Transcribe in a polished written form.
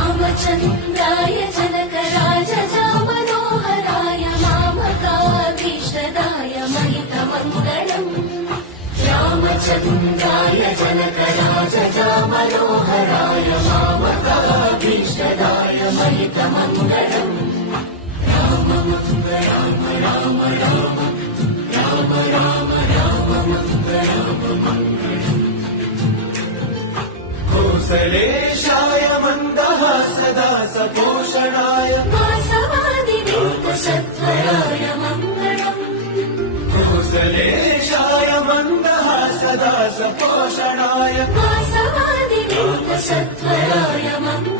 रामचन्द्राय जनकराजजामनोहराय मामकाभीष्टदाय महितमङ्गलम् रामचन्द्राय जनकराजजामनोहराय मामकाभीष्टदाय महितमङ्गलम् Ram Ram Ram Ram Ram Ram Ram कौसलेशाय मन्दहासदास पोषणाय वासवादिविन्दसत्वराय Mangalam कौसलेशाय मन्दहासदास पोषणाय वासवादिविन्दसत्वराय Mangalam